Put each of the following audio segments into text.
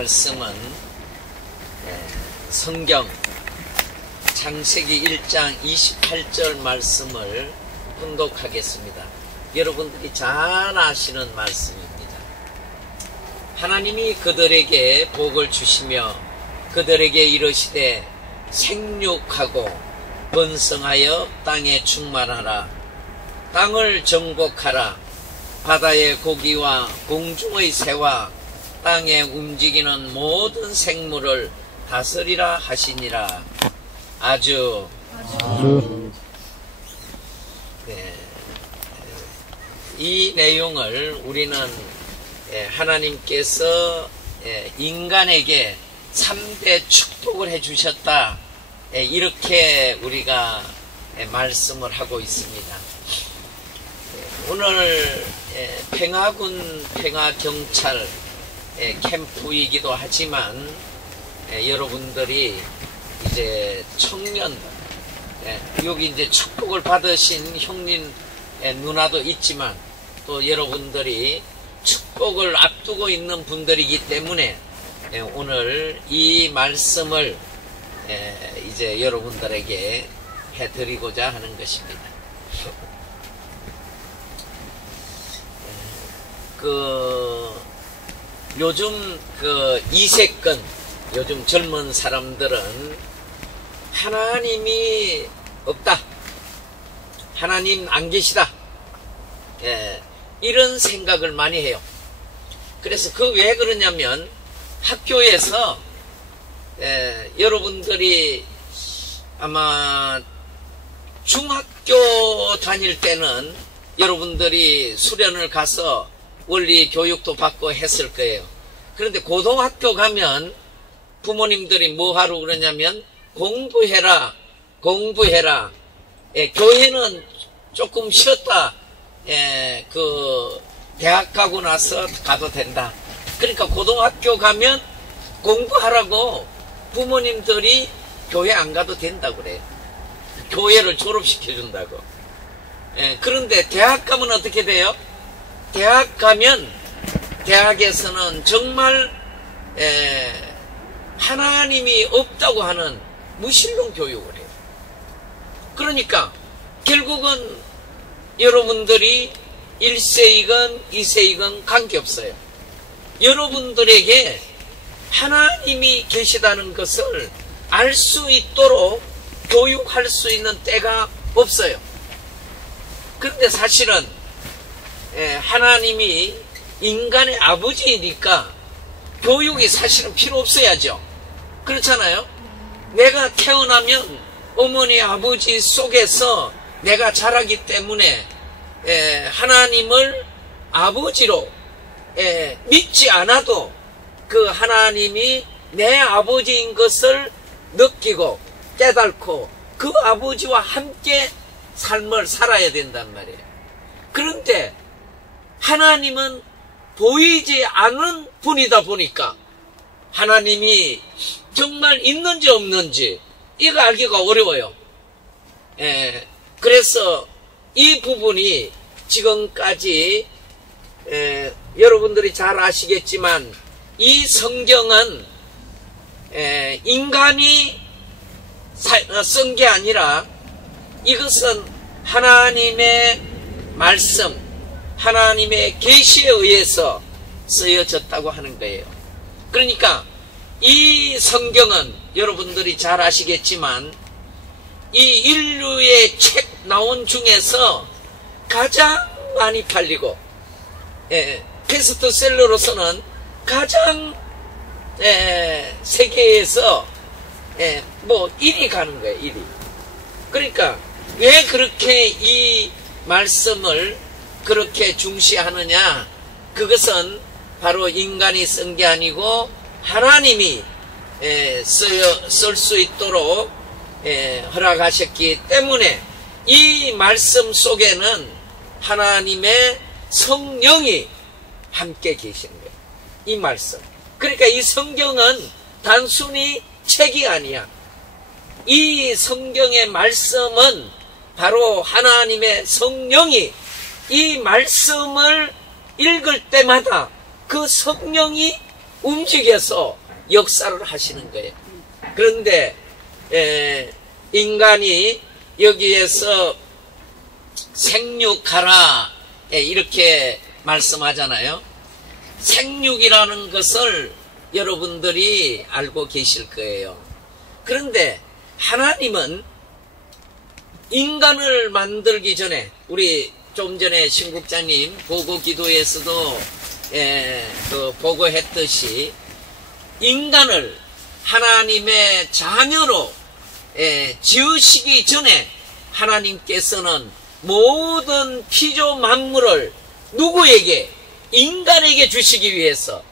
말씀은 성경 창세기 1장 28절 말씀을 훈독하겠습니다. 여러분들이 잘 아시는 말씀입니다. 하나님이 그들에게 복을 주시며 그들에게 이르시되 생육하고 번성하여 땅에 충만하라. 땅을 정복하라. 바다의 고기와 공중의 새와 땅에 움직이는 모든 생물을 다스리라 하시니라. 아주. 네. 이 내용을 우리는 하나님께서 인간에게 3대 축복을 해주셨다, 이렇게 우리가 말씀을 하고 있습니다. 오늘 평화군 평화경찰 캠프이기도 하지만 여러분들이 이제 청년, 여기 이제 축복을 받으신 형님 누나도 있지만 또 여러분들이 축복을 앞두고 있는 분들이기 때문에 오늘 이 말씀을 이제 여러분들에게 해드리고자 하는 것입니다. 요즘 이세권, 요즘 젊은 사람들은 하나님이 없다, 하나님 안 계시다, 이런 생각을 많이 해요. 그래서 왜 그러냐면 학교에서 여러분들이 아마 중학교 다닐 때는 여러분들이 수련을 가서 원리 교육도 받고 했을 거예요. 그런데 고등학교 가면 부모님들이 뭐 하러 그러냐면 공부해라, 공부해라. 교회는 조금 쉬었다. 대학 가고 나서 가도 된다. 그러니까 고등학교 가면 공부하라고 부모님들이 교회 안 가도 된다고 그래요. 교회를 졸업시켜준다고. 그런데 대학 가면 어떻게 돼요? 대학 가면 대학에서는 정말 하나님이 없다고 하는 무신론 교육을 해요. 그러니까 결국은 여러분들이 1세이건 2세이건 관계없어요. 여러분들에게 하나님이 계시다는 것을 알 수 있도록 교육할 수 있는 때가 없어요. 그런데 사실은 하나님이 인간의 아버지이니까 교육이 사실은 필요 없어야죠. 그렇잖아요. 내가 태어나면 어머니 아버지 속에서 내가 자라기 때문에 하나님을 아버지로 믿지 않아도 그 하나님이 내 아버지인 것을 느끼고 깨닫고 그 아버지와 함께 삶을 살아야 된단 말이에요. 그런데 하나님은 보이지 않은 분이다 보니까 하나님이 정말 있는지 없는지 이거 알기가 어려워요. 그래서 이 부분이 지금까지 여러분들이 잘 아시겠지만 이 성경은 인간이 쓴 게 아니라 이것은 하나님의 말씀, 하나님의 계시에 의해서 쓰여졌다고 하는 거예요. 그러니까 이 성경은 여러분들이 잘 아시겠지만 이 인류의 책 나온 중에서 가장 많이 팔리고 베스트셀러로서는 가장 세계에서 1위 가는 거예요. 1위. 그러니까 왜 그렇게 이 말씀을 그렇게 중시하느냐? 그것은 바로 인간이 쓴 게 아니고 하나님이 쓸 수 있도록 허락하셨기 때문에 이 말씀 속에는 하나님의 성령이 함께 계시는 거예요. 이 말씀. 그러니까 이 성경은 단순히 책이 아니야. 이 성경의 말씀은 바로 하나님의 성령이 이 말씀을 읽을 때마다 그 성령이 움직여서 역사를 하시는 거예요. 그런데 인간이 여기에서 생육하라 이렇게 말씀하잖아요. 생육이라는 것을 여러분들이 알고 계실 거예요. 그런데 하나님은 인간을 만들기 전에, 우리 좀 전에 신국장님 보고 기도에서도 보고했듯이, 인간을 하나님의 자녀로 지으시기 전에 하나님께서는 모든 피조 만물을 누구에게? 인간에게 주시기 위해서,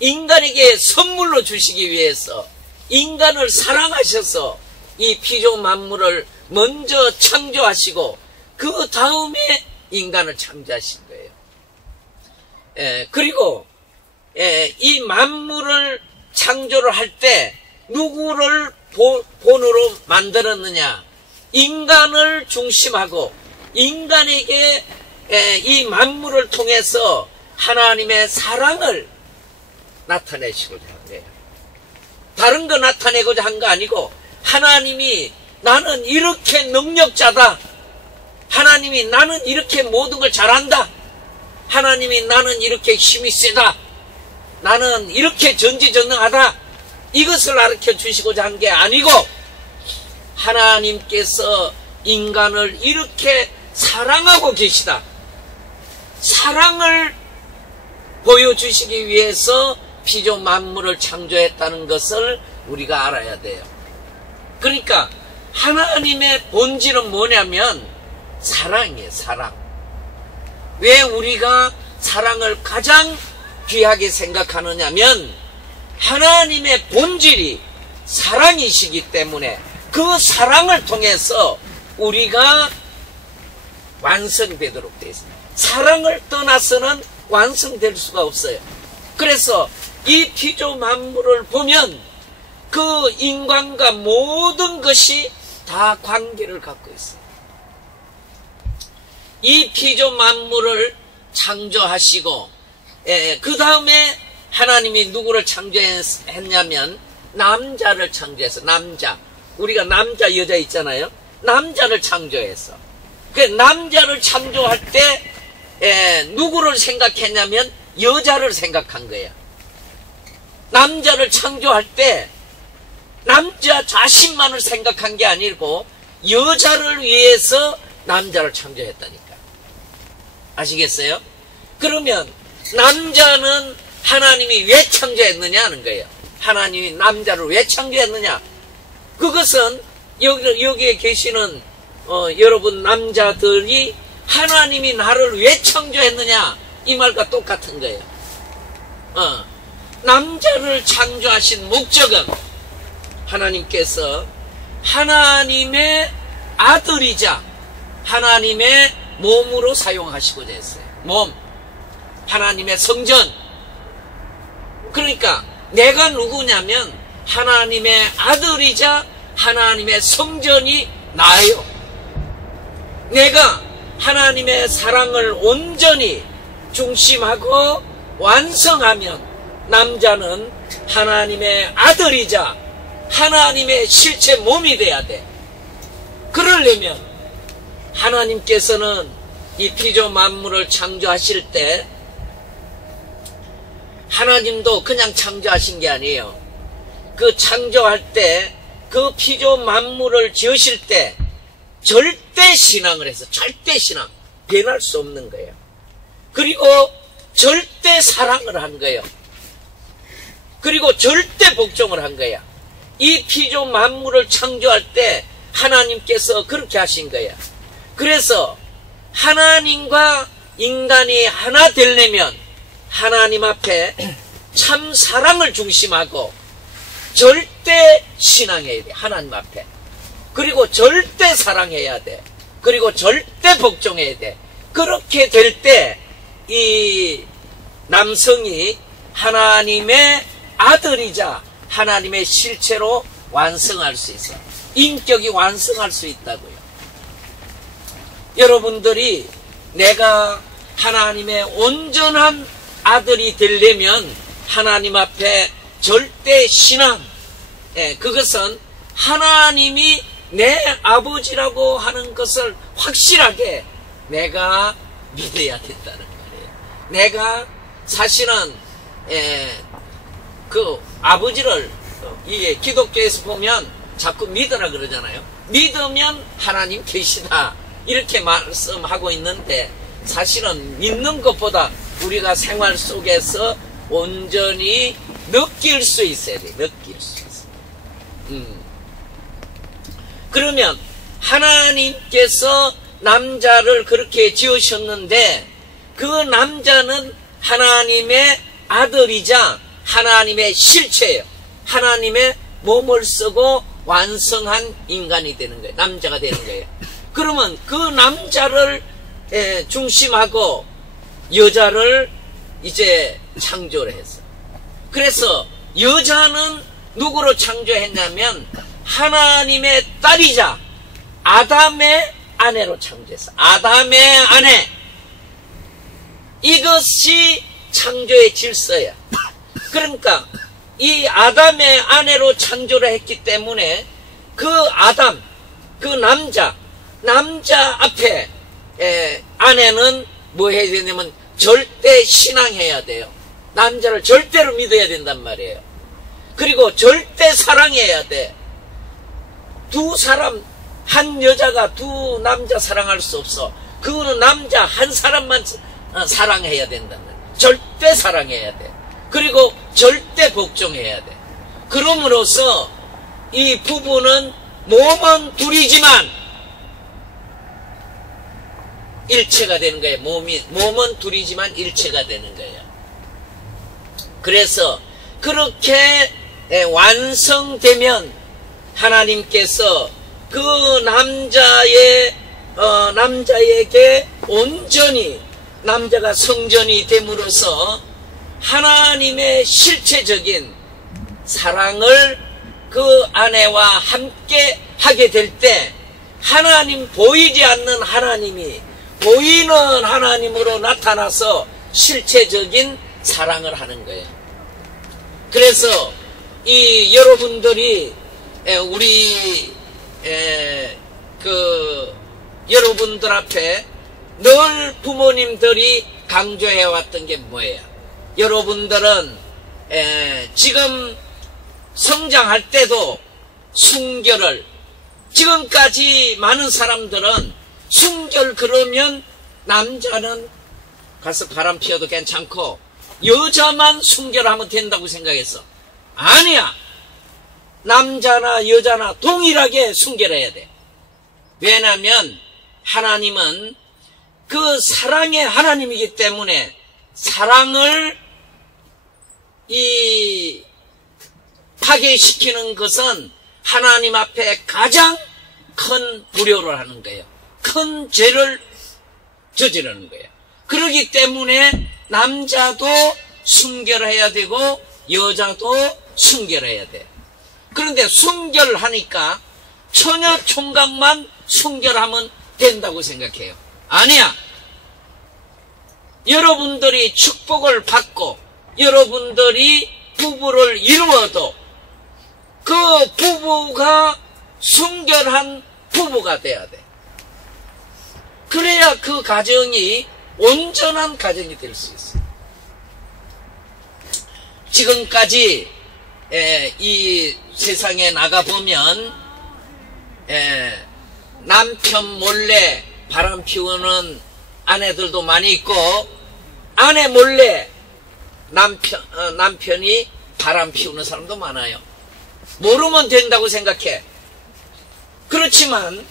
인간에게 선물로 주시기 위해서 인간을 사랑하셔서 이 피조 만물을 먼저 창조하시고 그 다음에 인간을 창조하신 거예요. 그리고 이 만물을 창조를 할 때 누구를 본으로 만들었느냐? 인간을 중심하고 인간에게 이 만물을 통해서 하나님의 사랑을 나타내시고자 한 거예요. 다른 거 나타내고자 한 거 아니고, 하나님이 나는 이렇게 능력자다, 하나님이 나는 이렇게 모든 걸 잘한다, 하나님이 나는 이렇게 힘이 세다, 나는 이렇게 전지전능하다, 이것을 가르쳐 주시고자 한 게 아니고, 하나님께서 인간을 이렇게 사랑하고 계시다, 사랑을 보여주시기 위해서 피조 만물을 창조했다는 것을 우리가 알아야 돼요. 그러니까 하나님의 본질은 뭐냐면 사랑이에요. 사랑. 왜 우리가 사랑을 가장 귀하게 생각하느냐면 하나님의 본질이 사랑이시기 때문에 그 사랑을 통해서 우리가 완성되도록 되어 있습니다. 사랑을 떠나서는 완성될 수가 없어요. 그래서 이 피조 만물을 보면 그 인간과 모든 것이 다 관계를 갖고 있어요. 이 피조 만물을 창조하시고 그 다음에 하나님이 누구를 창조했냐면 남자를 창조해서, 남자, 우리가 남자 여자 있잖아요. 남자를 창조해서, 그 남자를 창조할 때 누구를 생각했냐면 여자를 생각한 거예요. 남자를 창조할 때 남자 자신만을 생각한 게 아니고 여자를 위해서 남자를 창조했다니까. 아시겠어요? 그러면 남자는 하나님이 왜 창조했느냐 하는 거예요. 하나님이 남자를 왜 창조했느냐? 그것은 여기에 계시는 여러분 남자들이 하나님이 나를 왜 창조했느냐 이 말과 똑같은 거예요. 남자를 창조하신 목적은 하나님께서 하나님의 아들이자 하나님의 몸으로 사용하시고자 했어요. 몸, 하나님의 성전. 그러니까 내가 누구냐면 하나님의 아들이자 하나님의 성전이 나예요. 내가 하나님의 사랑을 온전히 중심하고 완성하면 남자는 하나님의 아들이자 하나님의 실체 몸이 돼야 돼. 그러려면 하나님께서는 이 피조 만물을 창조하실 때 하나님도 그냥 창조하신 게 아니에요. 그 창조할 때, 그 피조 만물을 지으실 때 절대 신앙을 해서, 절대 신앙, 변할 수 없는 거예요. 그리고 절대 사랑을 한 거예요. 그리고 절대 복종을 한 거야. 이 피조 만물을 창조할 때 하나님께서 그렇게 하신 거야. 그래서 하나님과 인간이 하나 되려면 하나님 앞에 참 사랑을 중심하고 절대 신앙해야 돼. 하나님 앞에. 그리고 절대 사랑해야 돼. 그리고 절대 복종해야 돼. 그렇게 될 때 이 남성이 하나님의 아들이자 하나님의 실체로 완성할 수 있어. 인격이 완성할 수 있다고요. 여러분들이 내가 하나님의 온전한 아들이 되려면 하나님 앞에 절대 신앙, 그것은 하나님이 내 아버지라고 하는 것을 확실하게 내가 믿어야 된다는 말이에요. 내가 사실은 그 아버지를 이게 기독교에서 보면 자꾸 믿으라 그러잖아요. 믿으면 하나님 계시다 이렇게 말씀하고 있는데, 사실은 믿는 것보다 우리가 생활 속에서 온전히 느낄 수 있어야 돼. 느낄 수 있어. 그러면 하나님께서 남자를 그렇게 지으셨는데, 그 남자는 하나님의 아들이자 하나님의 실체예요. 하나님의 몸을 쓰고 완성한 인간이 되는 거예요. 남자가 되는 거예요. 그러면 그 남자를 중심하고 여자를 이제 창조를 했어요. 그래서 여자는 누구로 창조했냐면 하나님의 딸이자 아담의 아내로 창조했어요. 아담의 아내. 이것이 창조의 질서야. 그러니까 이 아담의 아내로 창조를 했기 때문에 그 아담, 그 남자 앞에 아내는 뭐 해야 되냐면 절대 신앙해야 돼요. 남자를 절대로 믿어야 된단 말이에요. 그리고 절대 사랑해야 돼. 두 사람, 한 여자가 두 남자 사랑할 수 없어. 그거는 남자 한 사람만 사랑해야 된단 말이에요. 절대 사랑해야 돼. 그리고 절대 복종해야 돼. 그럼으로써 이 부부는 몸은 둘이지만 일체가 되는 거예요. 몸은 둘이지만 일체가 되는 거예요. 그래서 그렇게 완성되면 하나님께서 그 남자에게 온전히 남자가 성전이 됨으로써 하나님의 실체적인 사랑을 그 아내와 함께 하게 될 때 하나님, 보이지 않는 하나님이 보이는 하나님으로 나타나서 실체적인 사랑을 하는 거예요. 그래서 이 여러분들이 우리 여러분들 앞에 늘 부모님들이 강조해 왔던 게 뭐예요? 여러분들은 지금 성장할 때도 순결을, 지금까지 많은 사람들은 순결 그러면 남자는 가서 바람 피워도 괜찮고 여자만 순결하면 된다고 생각했어. 아니야. 남자나 여자나 동일하게 순결해야 돼. 왜냐하면 하나님은 그 사랑의 하나님이기 때문에 사랑을 파괴시키는 것은 하나님 앞에 가장 큰 불효를 하는 거예요. 큰 죄를 저지르는 거예요. 그렇기 때문에 남자도 순결해야 되고 여자도 순결해야 돼. 그런데 순결하니까 처녀 총각만 순결하면 된다고 생각해요. 아니야. 여러분들이 축복을 받고 여러분들이 부부를 이루어도 그 부부가 순결한 부부가 돼야 돼. 그래야 그 가정이 온전한 가정이 될 수 있어. 지금까지 이 세상에 나가보면 남편 몰래 바람 피우는 아내들도 많이 있고 아내 몰래 남편이 바람 피우는 사람도 많아요. 모르면 된다고 생각해. 그렇지만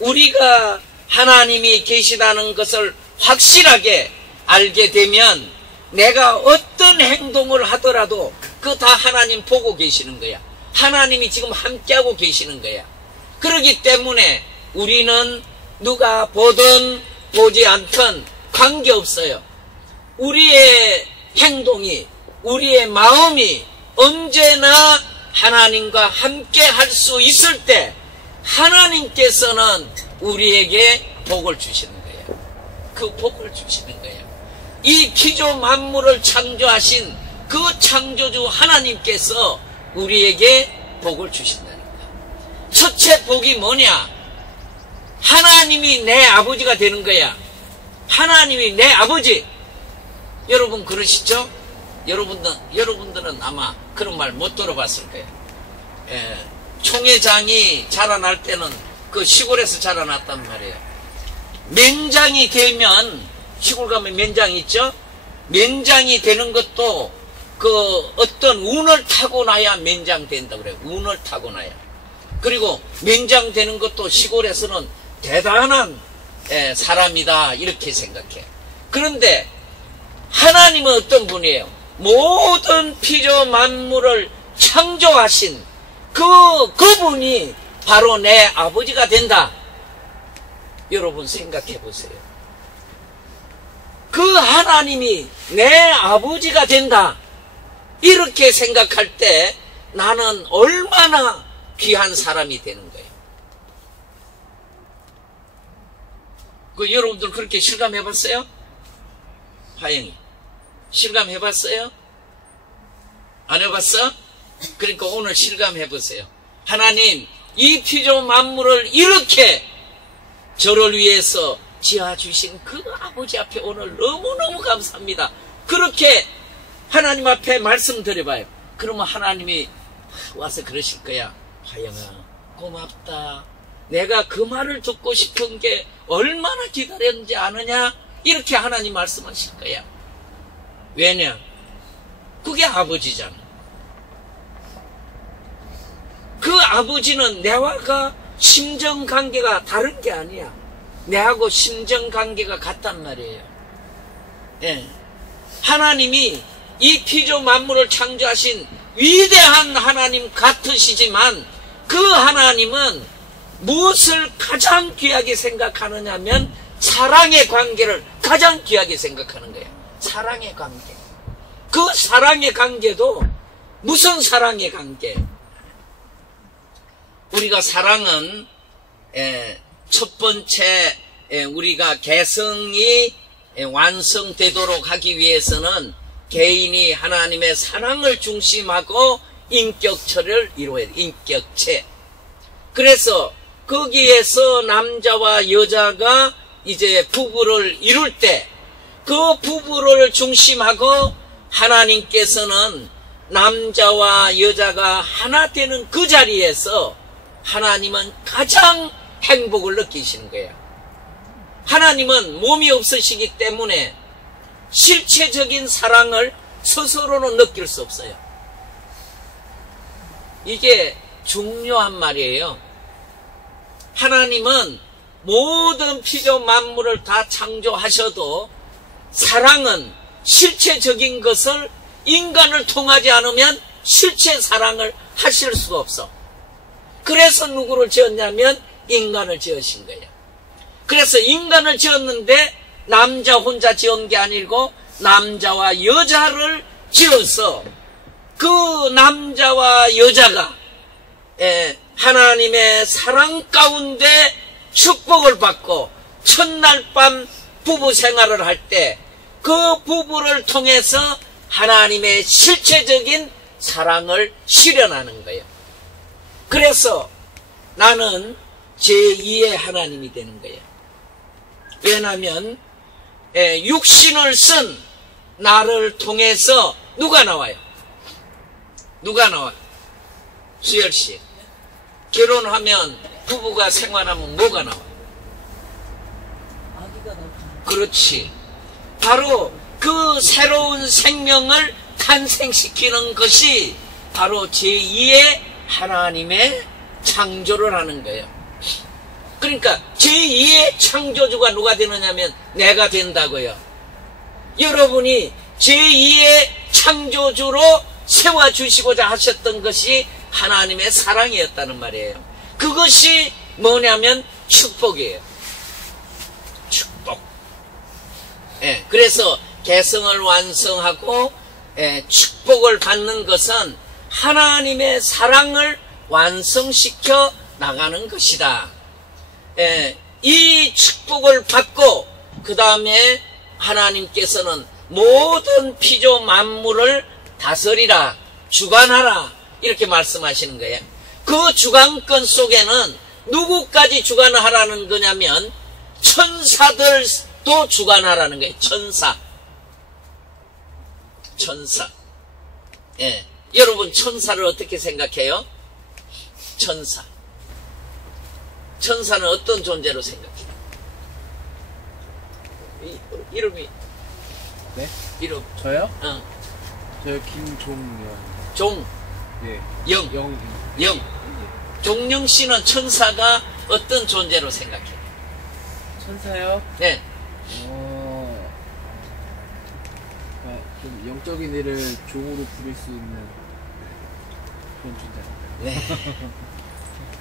우리가 하나님이 계시다는 것을 확실하게 알게 되면 내가 어떤 행동을 하더라도 그거 다 하나님 보고 계시는 거야. 하나님이 지금 함께하고 계시는 거야. 그렇기 때문에 우리는 누가 보든 보지 않든 관계없어요. 우리의 행동이, 우리의 마음이 언제나 하나님과 함께 할 수 있을 때 하나님께서는 우리에게 복을 주시는 거예요. 그 복을 주시는 거예요. 이 피조 만물을 창조하신 그 창조주 하나님께서 우리에게 복을 주신다니까. 첫째 복이 뭐냐? 하나님이 내 아버지가 되는 거야. 하나님이 내 아버지. 여러분 그러시죠? 여러분들은 아마 그런 말 못 들어봤을 거예요. 총회장이 자라날 때는 그 시골에서 자라났단 말이에요. 맨장이 되면, 시골 가면 맨장이 있죠? 맨장이 되는 것도 그 어떤 운을 타고나야 맨장 된다 그래요. 운을 타고나야. 그리고 맨장 되는 것도 시골에서는 대단한 사람이다 이렇게 생각해. 그런데 하나님은 어떤 분이에요? 모든 피조 만물을 창조하신 그분이 바로 내 아버지가 된다. 여러분 생각해 보세요. 그 하나님이 내 아버지가 된다. 이렇게 생각할 때 나는 얼마나 귀한 사람이 되는 거예요. 여러분들 그렇게 실감해 봤어요? 화영이 실감해 봤어요? 안 해봤어? 그러니까 오늘 실감해 보세요. 하나님, 이 피조 만물을 이렇게 저를 위해서 지어주신 그 아버지 앞에 오늘 너무너무 감사합니다. 그렇게 하나님 앞에 말씀드려봐요. 그러면 하나님이 와서 그러실 거야. 화영아, 고맙다. 내가 그 말을 듣고 싶은 게 얼마나 기다렸는지 아느냐? 이렇게 하나님 말씀하실 거야. 왜냐? 그게 아버지잖아. 그 아버지는 내와가 심정관계가 다른 게 아니야. 내하고 심정관계가 같단 말이에요. 예. 하나님이 이 피조 만물을 창조하신 위대한 하나님 같으시지만 그 하나님은 무엇을 가장 귀하게 생각하느냐면 사랑의 관계를 가장 귀하게 생각하는 거예요. 사랑의 관계. 그 사랑의 관계도 무슨 사랑의 관계? 우리가 사랑은 첫 번째 우리가 개성이 완성되도록 하기 위해서는 개인이 하나님의 사랑을 중심하고 인격체를 이루어야 돼. 인격체. 그래서 거기에서 남자와 여자가 이제 부부를 이룰 때 그 부부를 중심하고 하나님께서는 남자와 여자가 하나 되는 그 자리에서 하나님은 가장 행복을 느끼시는 거예요. 하나님은 몸이 없으시기 때문에 실체적인 사랑을 스스로는 느낄 수 없어요. 이게 중요한 말이에요. 하나님은 모든 피조 만물을 다 창조하셔도 사랑은 실체적인 것을 인간을 통하지 않으면 실체 사랑을 하실 수가 없어. 그래서 누구를 지었냐면 인간을 지으신 거예요. 그래서 인간을 지었는데 남자 혼자 지은 게 아니고 남자와 여자를 지어서 그 남자와 여자가 하나님의 사랑 가운데 축복을 받고 첫날 밤 부부 생활을 할 때 그 부부를 통해서 하나님의 실체적인 사랑을 실현하는 거예요. 그래서 나는 제2의 하나님이 되는 거예요. 왜냐하면 육신을 쓴 나를 통해서 누가 나와요? 누가 나와요? 수열씨, 결혼하면 부부가 생활하면 뭐가 나와요? 그렇지. 바로 그 새로운 생명을 탄생시키는 것이 바로 제2의 하나님의 창조를 하는 거예요. 그러니까 제2의 창조주가 누가 되느냐면 내가 된다고요. 여러분이 제2의 창조주로 세워주시고자 하셨던 것이 하나님의 사랑이었다는 말이에요. 그것이 뭐냐면 축복이에요. 축복. 그래서 개성을 완성하고 축복을 받는 것은 하나님의 사랑을 완성시켜 나가는 것이다. 이 축복을 받고 그 다음에 하나님께서는 모든 피조 만물을 다스리라, 주관하라 이렇게 말씀하시는 거예요. 그 주관권 속에는 누구까지 주관하라는 거냐면 천사들도 주관하라는 거예요. 천사. 예. 여러분 천사를 어떻게 생각해요? 천사는 어떤 존재로 생각해요? 이름이? 네? 이름. 저요? 어. 저요 김종영. 종. 네. 영. 종영 씨는 천사가 어떤 존재로 생각해요? 천사요? 네. 좀 영적인 일을 종으로 부릴 수 있는 그런 존재.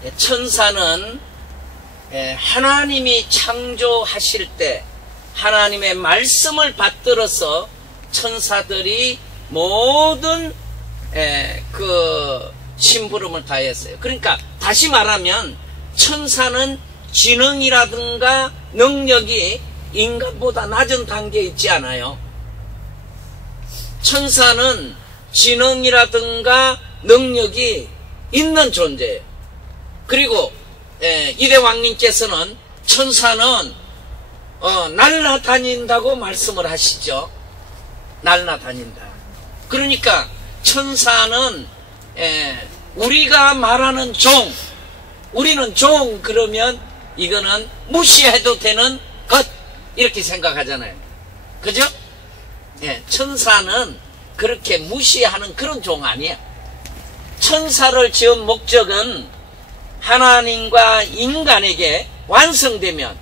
네. 천사는 하나님이 창조하실 때 하나님의 말씀을 받들어서 천사들이 모든 그 심부름을 다했어요. 그러니까 다시 말하면 천사는 지능이라든가 능력이 인간보다 낮은 단계에 있지 않아요. 천사는 지능이라든가 능력이 있는 존재예요. 그리고 이대왕님께서는 천사는 날아다닌다고 말씀을 하시죠. 날아다닌다. 그러니까 천사는 우리가 말하는 종, 우리는 종 그러면 이거는 무시해도 되는 것 이렇게 생각하잖아요. 그죠? 천사는 그렇게 무시하는 그런 종 아니야. 천사를 지은 목적은 하나님과 인간에게 완성되면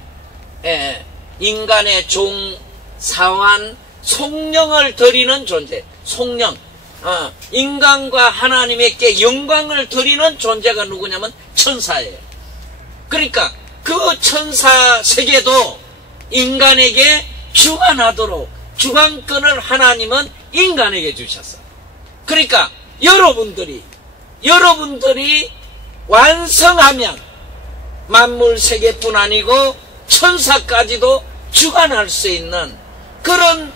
인간의 종, 사환, 속령을 드리는 존재. 속령. 인간과 하나님에게 영광을 드리는 존재가 누구냐면 천사예요. 그러니까 그 천사 세계도 인간에게 주관하도록 주관권을 하나님은 인간에게 주셨어. 그러니까 여러분들이 완성하면 만물 세계뿐 아니고 천사까지도 주관할 수 있는 그런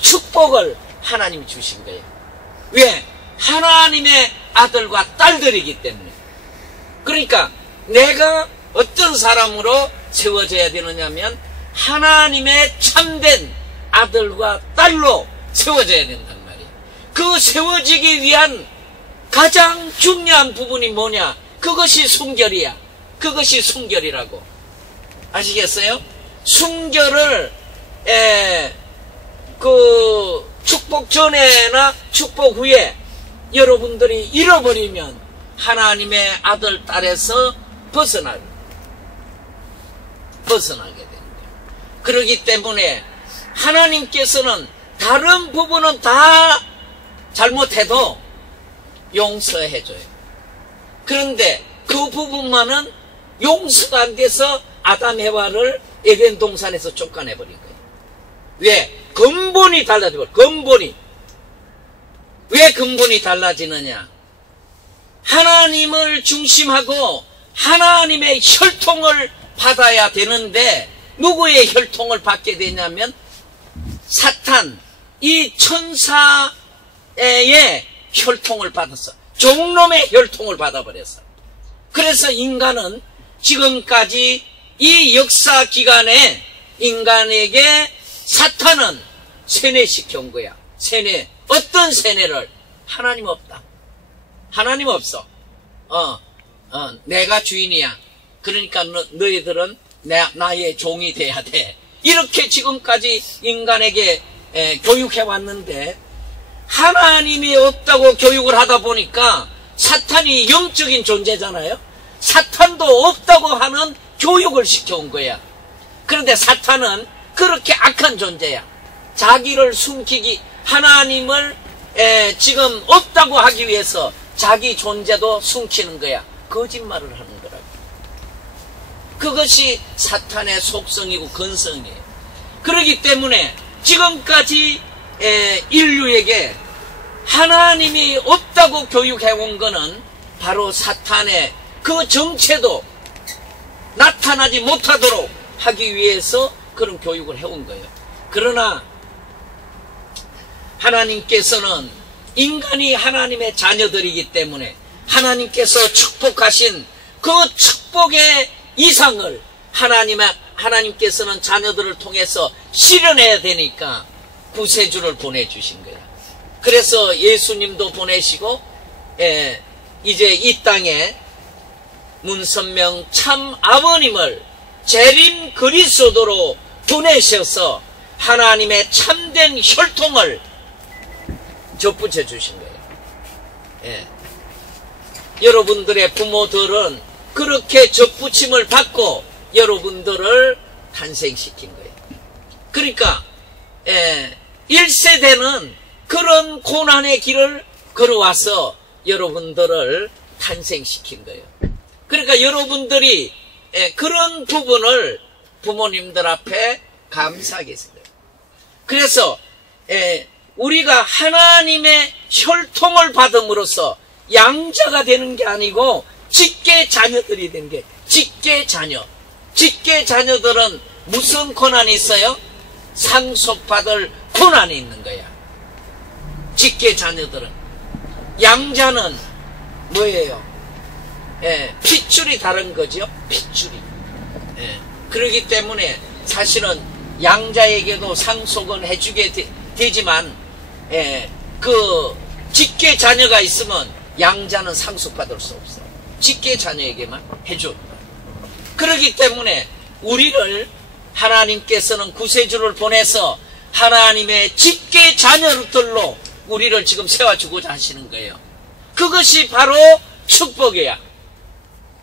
축복을 하나님이 주신 거예요. 왜? 하나님의 아들과 딸들이기 때문에. 그러니까 내가 어떤 사람으로 세워져야 되느냐면 하나님의 참된 아들과 딸로 세워져야 된단 말이에요. 그 세워지기 위한 가장 중요한 부분이 뭐냐? 그것이 순결이야. 그것이 순결이라고. 아시겠어요? 순결을 그 축복 전에나 축복 후에 여러분들이 잃어버리면 하나님의 아들, 딸에서 벗어나게 됩니다. 그렇기 때문에 하나님께서는 다른 부분은 다 잘못해도 용서해줘요. 그런데 그 부분만은 용서가 안 돼서 아담 해와를 에덴 동산에서 쫓아내버린 거예요. 왜? 근본이 달라져버려. 근본이. 왜 근본이 달라지느냐? 하나님을 중심하고 하나님의 혈통을 받아야 되는데 누구의 혈통을 받게 되냐면 사탄, 이 천사의 혈통을 받았어. 종놈의 혈통을 받아버렸어. 그래서 인간은 지금까지 이 역사 기간에 인간에게 사탄은 세뇌시켜온 거야. 세뇌. 어떤 세뇌를? 하나님 없다. 하나님 없어. 내가 주인이야. 그러니까 너희들은 나의 종이 돼야 돼. 이렇게 지금까지 인간에게 교육해 왔는데 하나님이 없다고 교육을 하다 보니까 사탄이 영적인 존재잖아요. 사탄도 없다고 하는 교육을 시켜온 거야. 그런데 사탄은 그렇게 악한 존재야. 자기를 숨기기, 하나님을 지금 없다고 하기 위해서 자기 존재도 숨기는 거야. 거짓말을 하는 거라고. 그것이 사탄의 속성이고 근성이에요. 그렇기 때문에 지금까지 인류에게 하나님이 없다고 교육해온 거는 바로 사탄의 그 정체도 나타나지 못하도록 하기 위해서 그런 교육을 해온 거예요. 그러나 하나님께서는 인간이 하나님의 자녀들이기 때문에 하나님께서 축복하신 그 축복의 이상을 하나님께서는 자녀들을 통해서 실현해야 되니까 구세주를 보내주신 거야. 그래서 예수님도 보내시고, 이제 이 땅에 문선명 참 아버님을 재림 그리스도로 보내셔서 하나님의 참된 혈통을 접붙여 주신 거예요. 여러분들의 부모들은 그렇게 접붙임을 받고 여러분들을 탄생시킨 거예요. 그러니까 1세대는 그런 고난의 길을 걸어와서 여러분들을 탄생시킨 거예요. 그러니까 여러분들이 그런 부분을 부모님들 앞에 감사하겠습니다. 그래서 우리가 하나님의 혈통을 받음으로써 양자가 되는 게 아니고 직계 자녀들이 되는 게 직계 자녀. 직계 자녀들은 무슨 고난이 있어요? 상속받을 고난이 있는 거야. 직계 자녀들은. 양자는 뭐예요? 핏줄이 다른 거죠. 핏줄이. 그렇기 때문에 사실은 양자에게도 상속은 해주게 되지만 그 직계 자녀가 있으면 양자는 상속받을 수 없어. 직계 자녀에게만 해줘. 그렇기 때문에 우리를 하나님께서는 구세주를 보내서 하나님의 직계 자녀들로 우리를 지금 세워주고자 하시는 거예요. 그것이 바로 축복이야.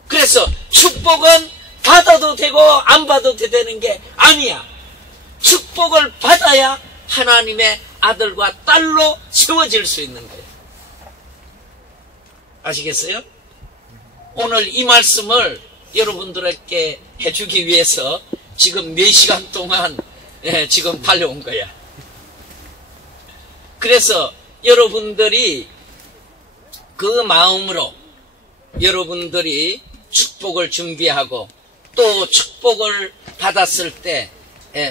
그래서 축복은 받아도 되고 안 받아도 되는 게 아니야. 축복을 받아야 하나님의 아들과 딸로 세워질 수 있는 거예요. 아시겠어요? 오늘 이 말씀을 여러분들에게 해주기 위해서 지금 4시간 동안 지금 달려온 거야. 그래서 여러분들이 그 마음으로 여러분들이 축복을 준비하고 또 축복을 받았을 때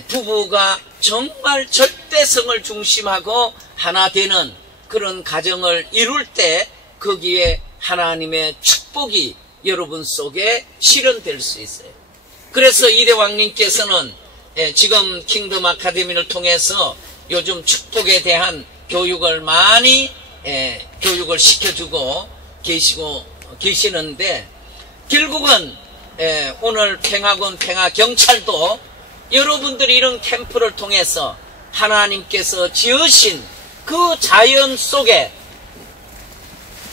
부부가 정말 절대성을 중심하고 하나 되는 그런 가정을 이룰 때 거기에 하나님의 축복이 여러분 속에 실현될 수 있어요. 그래서 이대왕님께서는 지금 킹덤 아카데미를 통해서 요즘 축복에 대한 교육을 많이 교육을 시켜주고 계시는데 결국은 오늘 평화군 평화경찰도 여러분들이 이런 캠프를 통해서 하나님께서 지으신 그 자연 속에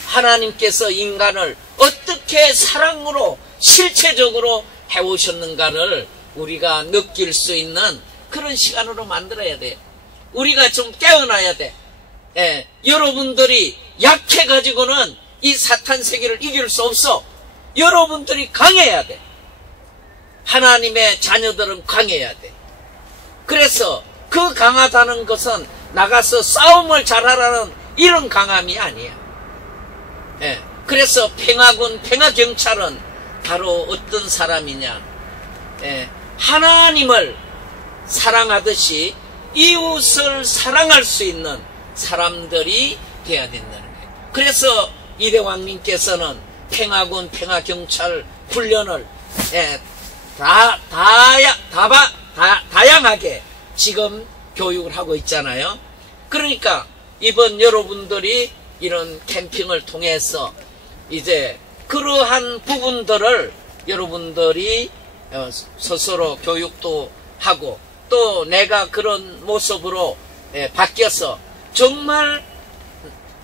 하나님께서 인간을 어떻게 사랑으로 실체적으로 해오셨는가를 우리가 느낄 수 있는 그런 시간으로 만들어야 돼요. 우리가 좀 깨어나야 돼. 여러분들이 약해가지고는 이 사탄 세계를 이길 수 없어. 여러분들이 강해야 돼. 하나님의 자녀들은 강해야 돼. 그래서 그 강하다는 것은 나가서 싸움을 잘하라는 이런 강함이 아니야. 그래서 평화군 평화경찰은 바로 어떤 사람이냐, 하나님을 사랑하듯이 이웃을 사랑할 수 있는 사람들이 돼야 된다는 거예요. 그래서 이대왕님께서는 평화군 평화경찰 훈련을 다양하게 지금 교육을 하고 있잖아요. 그러니까 이번 여러분들이 이런 캠핑을 통해서 이제 그러한 부분들을 여러분들이 스스로 교육도 하고 또 내가 그런 모습으로 바뀌어서 정말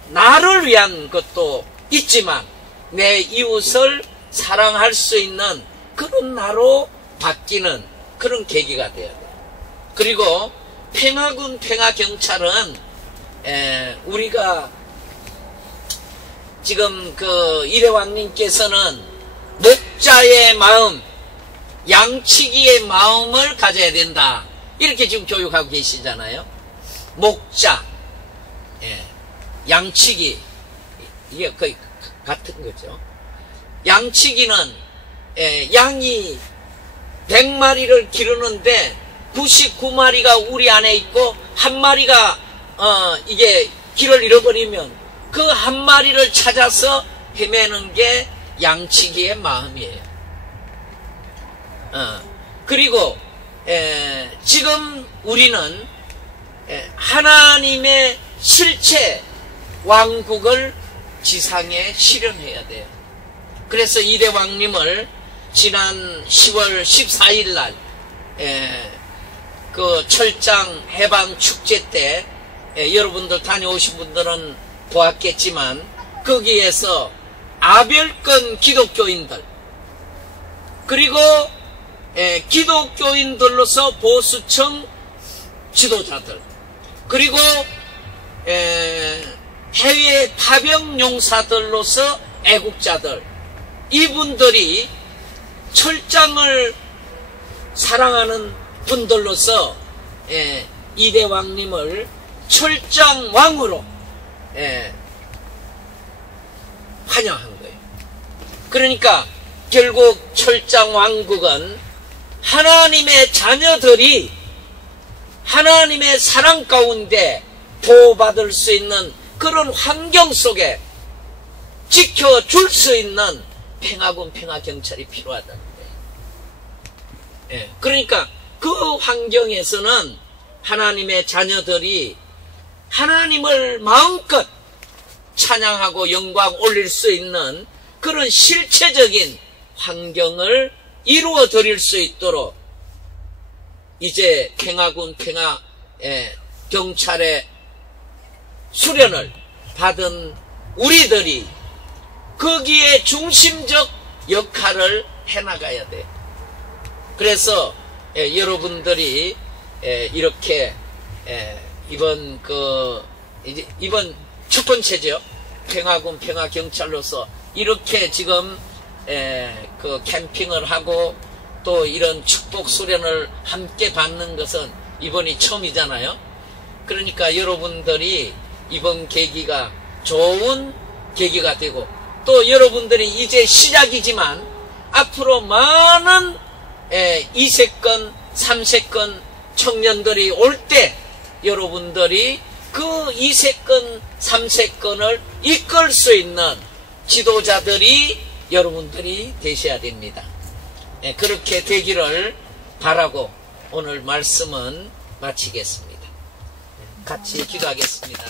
나를 위한 것도 있지만 내 이웃을 사랑할 수 있는 그런 나로 바뀌는 그런 계기가 되어야 돼요. 그리고 평화군 평화경찰은 우리가 지금 그 이대왕님께서는 목자의 마음, 양치기의 마음을 가져야 된다. 이렇게 지금 교육하고 계시잖아요. 목자, 양치기, 이게 거의 같은 거죠. 양치기는 양이 100마리를 기르는데 99마리가 우리 안에 있고 1마리가 이게 길을 잃어버리면 그 한 마리를 찾아서 헤매는 게 양치기의 마음이에요. 그리고 지금 우리는 하나님의 실체 왕국을 지상에 실현해야 돼요. 그래서 이대 왕님을 지난 10월 14일 날 그 철장 해방 축제 때 여러분들 다녀오신 분들은 보았겠지만 거기에서 아별권 기독교인들 그리고 기독교인들로서 보수층 지도자들 그리고 해외 파병 용사들로서 애국자들 이분들이 철장을 사랑하는 분들로서 이대왕님을 철장왕으로 환영한 거예요. 그러니까 결국 철장왕국은 하나님의 자녀들이 하나님의 사랑 가운데 보호받을 수 있는 그런 환경 속에 지켜줄 수 있는 평화군 평화경찰이 필요하다는 거예요. 그러니까 그 환경에서는 하나님의 자녀들이 하나님을 마음껏 찬양하고 영광 올릴 수 있는 그런 실체적인 환경을 이루어 드릴 수 있도록 이제 평화군 평화경찰의 수련을 받은 우리들이 거기에 중심적 역할을 해나가야 돼요. 그래서 여러분들이 이렇게 이번 첫 번째죠. 평화군 평화경찰로서 이렇게 지금 그 캠핑을 하고 또 이런 축복 수련을 함께 받는 것은 이번이 처음이잖아요. 그러니까 여러분들이 이번 계기가 좋은 계기가 되고 또 여러분들이 이제 시작이지만 앞으로 많은 2세권 3세권 청년들이 올 때 여러분들이 그 2세권 3세권을 이끌 수 있는 지도자들이 여러분들이 되셔야 됩니다. 그렇게 되기를 바라고 오늘 말씀은 마치겠습니다. 같이 기도하겠습니다.